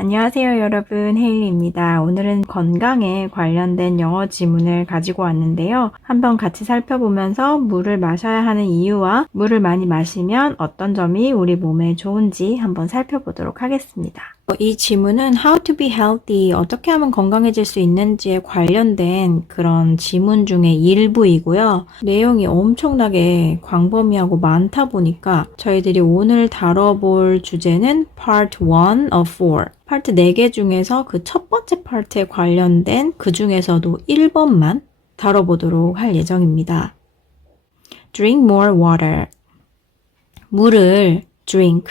안녕하세요, 여러분. 헤일리입니다. 오늘은 건강에 관련된 영어 지문을 가지고 왔는데요. 한번 같이 살펴보면서 물을 마셔야 하는 이유와 물을 많이 마시면 어떤 점이 우리 몸에 좋은지 한번 살펴보도록 하겠습니다. 이 지문은 How to be healthy, 어떻게 하면 건강해질 수 있는지에 관련된 그런 지문 중에 일부이고요. 내용이 엄청나게 광범위하고 많다 보니까 저희들이 오늘 다뤄볼 주제는 Part 1 of 4. 파트 4개 중에서 그 첫 번째 파트에 관련된 그 중에서도 1번만 다뤄보도록 할 예정입니다. Drink more water. 물을 drink.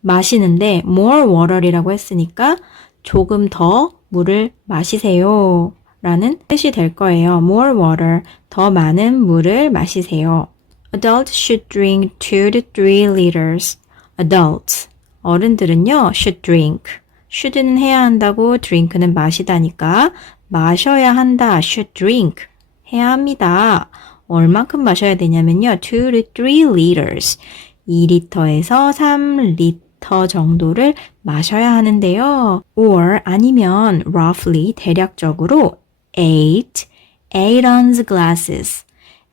마시는데 more water이라고 했으니까 조금 더 물을 마시세요. 라는 뜻이 될 거예요. more water. 더 많은 물을 마시세요. Adults should drink 2 to 3 liters. Adults. 어른들은요, should drink. should는 해야 한다고 drink는 마시다니까 마셔야 한다. should drink. 해야 합니다. 얼만큼 마셔야 되냐면요. 2 to 3 liters. 2리터에서 3리터 정도를 마셔야 하는데요. or 아니면 roughly 대략적으로 8, 8 ounce glasses.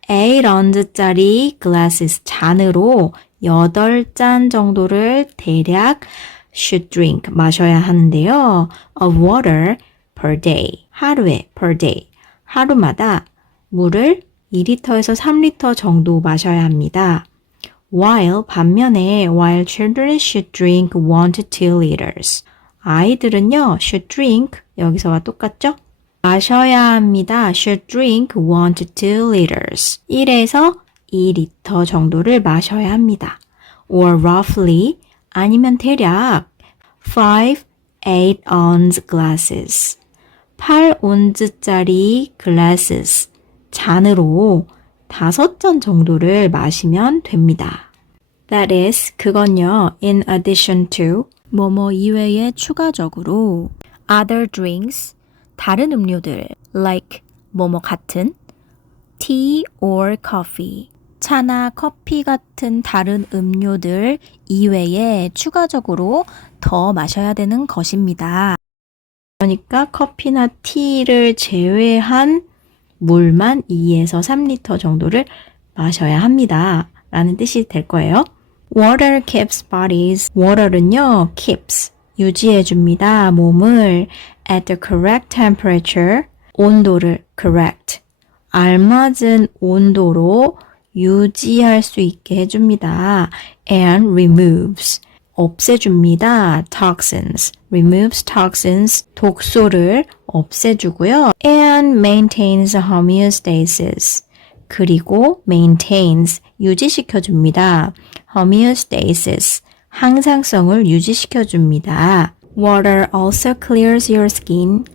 8 ounce짜리 glasses 잔으로 8잔 정도를 대략 should drink 마셔야 하는데요. of water per day. 하루에 per day. 하루마다 물을 2리터에서 3리터 정도 마셔야 합니다. While 반면에 while children should drink 1 to 2 liters. 아이들은요 should drink 여기서와 똑같죠? 마셔야 합니다. should drink 1 to 2 liters. 1에서 2리터 정도를 마셔야 합니다. or roughly 아니면 대략 5, 8 ounce glasses. 8온즈짜리 glasses. 잔으로 5잔 정도를 마시면 됩니다. That is, 그건요, in addition to, 뭐뭐 이외에 추가적으로, other drinks, 다른 음료들, like, 뭐뭐 같은, tea or coffee, 차나 커피 같은 다른 음료들 이외에 추가적으로 더 마셔야 되는 것입니다. 그러니까 커피나 티를 제외한 물만 2에서 3리터 정도를 마셔야 합니다. 라는 뜻이 될 거예요. Water keeps bodies. water는요, keeps. 유지해 줍니다. 몸을 at the correct temperature. 온도를 correct. 알맞은 온도로 유지할 수 있게 해줍니다. and removes. 없애줍니다. toxins. removes toxins. 독소를 없애주고요. and maintains homeostasis. 그리고 maintains. 유지시켜 줍니다. homeostasis. 항상성을 유지시켜 줍니다. water also clears your skin.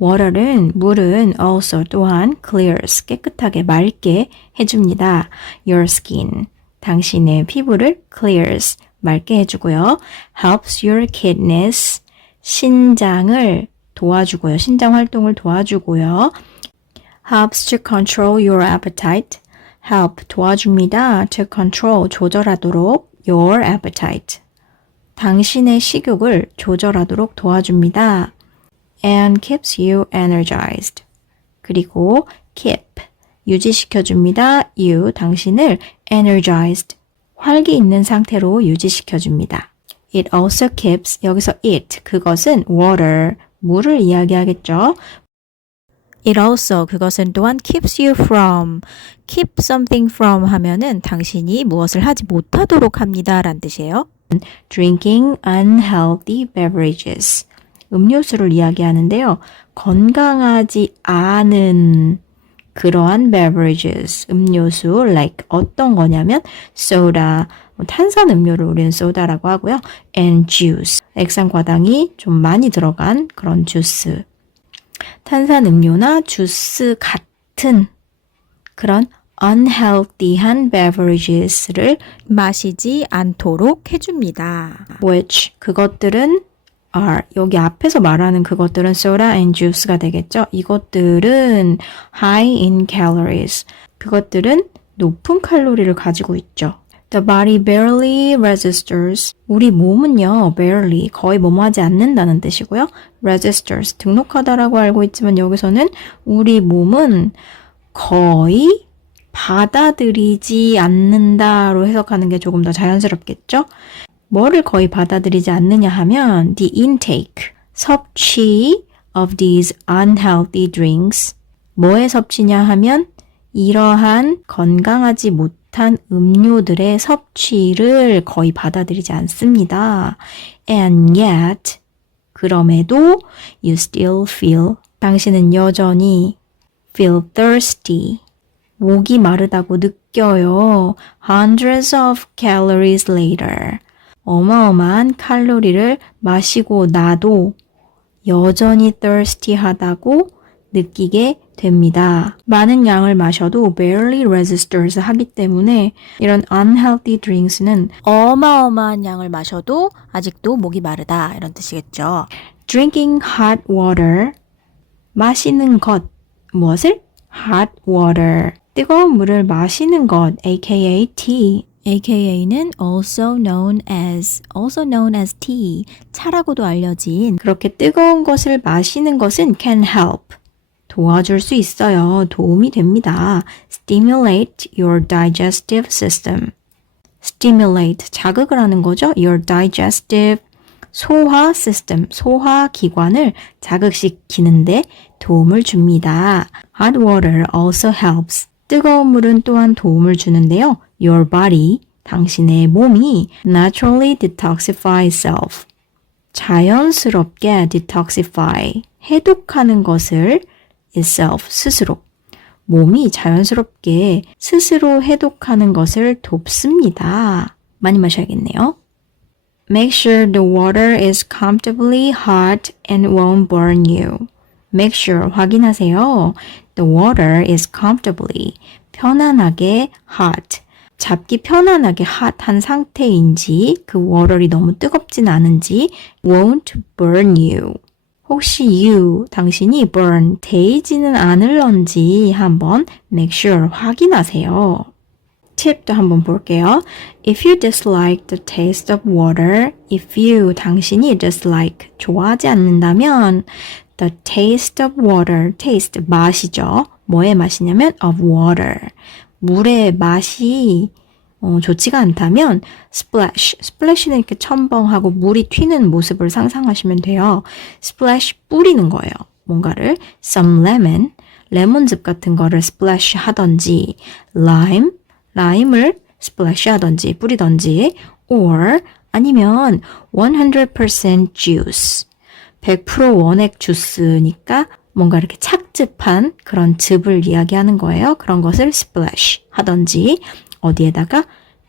water는 물은 also 또한 clears 깨끗하게 맑게 해줍니다. Your skin 당신의 피부를 clears 맑게 해주고요. helps your kidneys 신장을 도와주고요. 신장 활동을 도와주고요. Helps to control your appetite help 도와줍니다. to control 조절하도록 your appetite 당신의 식욕을 조절하도록 도와줍니다. and keeps you energized. 그리고 keep 유지시켜 줍니다. you 당신을 energized 활기 있는 상태로 유지시켜 줍니다. It also keeps 여기서 it 그것은 water 물을 이야기하겠죠. It also 그것은 또한 keeps you from keep something from 하면은 당신이 무엇을 하지 못하도록 합니다. 라는 뜻이에요. Drinking unhealthy beverages 음료수를 이야기하는데요. 건강하지 않은 그러한 beverages, 음료수, like 어떤 거냐면 soda, 뭐 탄산 음료를 우리는 소다라고 하고요. and juice, 액상과당이 좀 많이 들어간 그런 주스. 탄산 음료나 주스 같은 그런 unhealthy한 beverages를 마시지 않도록 해줍니다. which 그것들은 are 여기 앞에서 말하는 그것들은 soda and juice가 되겠죠. 이것들은 high in calories. 그것들은 높은 칼로리를 가지고 있죠. The body barely registers. 우리 몸은요, barely, 거의 뭐뭐 하지 않는다는 뜻이고요. registers, 등록하다라고 알고 있지만 여기서는 우리 몸은 거의 받아들이지 않는다로 해석하는 게 조금 더 자연스럽겠죠? 뭐를 거의 받아들이지 않느냐 하면 the intake, 섭취 of these unhealthy drinks. 뭐의 섭취냐 하면 이러한 건강하지 못한 음료들의 섭취를 거의 받아들이지 않습니다. And yet, 그럼에도 you still feel, 당신은 여전히 feel thirsty. 목이 마르다고 느껴요. Hundreds of calories later. 어마어마한 칼로리를 마시고 나도 여전히 thirsty 하다고 느끼게 됩니다. 많은 양을 마셔도 barely registers 하기 때문에 이런 unhealthy drinks는 어마어마한 양을 마셔도 아직도 목이 마르다 이런 뜻이겠죠. Drinking hot water 마시는 것 무엇을? hot water 뜨거운 물을 마시는 것 aka tea AKA는 also known as, also known as tea, 차라고도 알려진 그렇게 뜨거운 것을 마시는 것은 can help, 도와줄 수 있어요. 도움이 됩니다. stimulate your digestive system. stimulate, 자극을 하는 거죠. your digestive 소화 시스템, 소화 기관을 자극시키는데 도움을 줍니다. Hot water also helps. 뜨거운 물은 또한 도움을 주는데요. Your body, 당신의 몸이 naturally detoxify itself. 자연스럽게 detoxify, 해독하는 것을 itself, 스스로. 몸이 자연스럽게 스스로 해독하는 것을 돕습니다. 많이 마셔야겠네요. Make sure the water is comfortably hot and won't burn you. Make sure 확인하세요. The water is comfortably 편안하게 hot 잡기 편안하게 핫한 상태인지 그 water이 너무 뜨겁진 않은지 won't burn you. 혹시 you 당신이 burn 데이지는 않을런지 한번 make sure 확인하세요. 팁도 한번 볼게요. If you dislike the taste of water, if you 당신이 dislike 좋아하지 않는다면 the taste of water, taste 맛이죠. 뭐의 맛이냐면 of water. 물의 맛이 어, 좋지가 않다면 splash, splash는 이렇게 첨벙하고 물이 튀는 모습을 상상하시면 돼요. splash 뿌리는 거예요. 뭔가를 some lemon, 레몬즙 같은 거를 splash 하던지 lime, 라임을 splash 하던지 뿌리던지 or 아니면 100% juice, 100% 원액 주스니까 뭔가 이렇게 착즙한 그런 즙을 이야기하는 거예요. 그런 것을 splash 하던지 어디에다가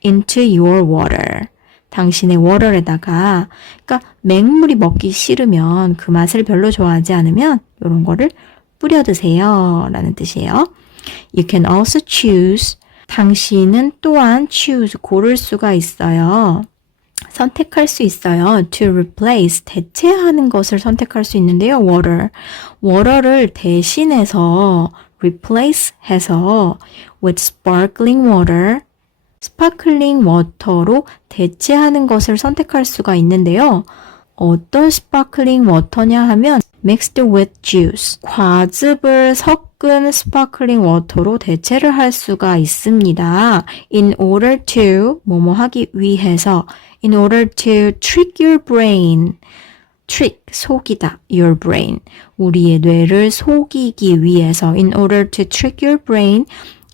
into your water. 당신의 water에다가 그러니까 맹물이 먹기 싫으면 그 맛을 별로 좋아하지 않으면 이런 거를 뿌려 드세요. 라는 뜻이에요. You can also choose. 당신은 또한 choose 고를 수가 있어요. 선택할 수 있어요. to replace 대체하는 것을 선택할 수 있는데요. water. water를 대신해서 replace 해서 with sparkling water 스파클링 워터로 대체하는 것을 선택할 수가 있는데요. 어떤 스파클링 워터냐 하면 mixed with juice. 과즙을 섞은 스파클링 워터로 대체를 할 수가 있습니다. in order to 뭐뭐 하기 위해서 in order to trick your brain. trick 속이다 your brain. 우리의 뇌를 속이기 위해서 in order to trick your brain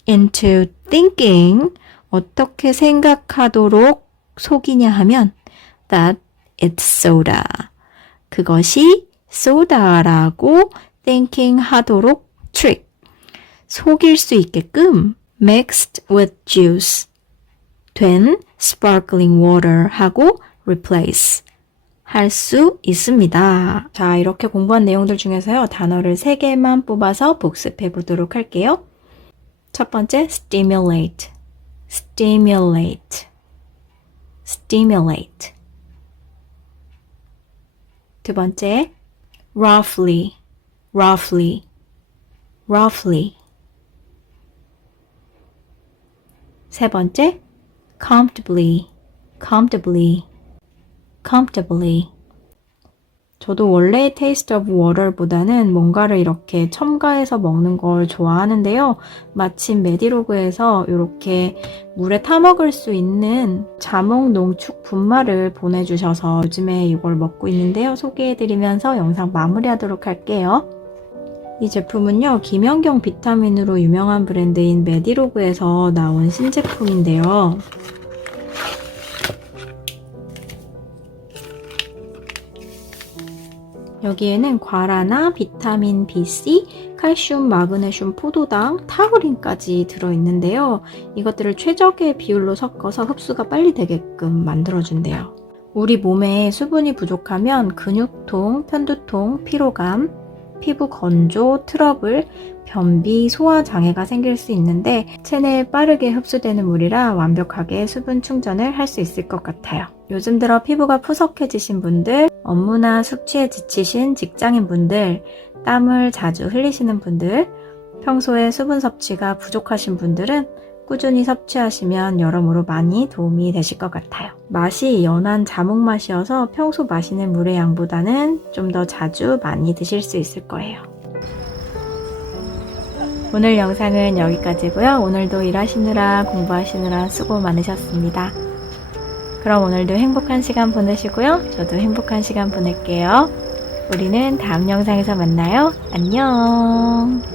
into thinking 어떻게 생각하도록 속이냐 하면 that it's soda. 그것이 soda라고 thinking 하도록 trick. 속일 수 있게끔 mixed with juice 된 sparkling water 하고 replace 할 수 있습니다. 자, 이렇게 공부한 내용들 중에서요. 단어를 3개만 뽑아서 복습해 보도록 할게요. 첫 번째, stimulate. stimulate, stimulate. 두 번째, roughly, roughly, roughly. 세 번째, comfortably, comfortably, comfortably. 저도 원래 taste of water보다는 뭔가를 이렇게 첨가해서 먹는 걸 좋아하는데요. 마침 메디로그에서 이렇게 물에 타먹을 수 있는 자몽 농축 분말을 보내주셔서 요즘에 이걸 먹고 있는데요. 소개해드리면서 영상 마무리하도록 할게요. 이 제품은요, 김연경 비타민으로 유명한 브랜드인 메디로그에서 나온 신제품인데요. 여기에는 과라나 비타민 B, C, 칼슘, 마그네슘, 포도당, 타우린까지 들어있는데요. 이것들을 최적의 비율로 섞어서 흡수가 빨리 되게끔 만들어준대요. 우리 몸에 수분이 부족하면 근육통, 편두통, 피로감, 피부 건조, 트러블, 변비, 소화 장애가 생길 수 있는데 체내에 빠르게 흡수되는 물이라 완벽하게 수분 충전을 할 수 있을 것 같아요. 요즘 들어 피부가 푸석해지신 분들, 업무나 숙취에 지치신 직장인 분들, 땀을 자주 흘리시는 분들, 평소에 수분 섭취가 부족하신 분들은 꾸준히 섭취하시면 여러모로 많이 도움이 되실 것 같아요. 맛이 연한 자몽 맛이어서 평소 마시는 물의 양보다는 좀 더 자주 많이 드실 수 있을 거예요. 오늘 영상은 여기까지고요. 오늘도 일하시느라 공부하시느라 수고 많으셨습니다. 그럼 오늘도 행복한 시간 보내시고요. 저도 행복한 시간 보낼게요. 우리는 다음 영상에서 만나요. 안녕.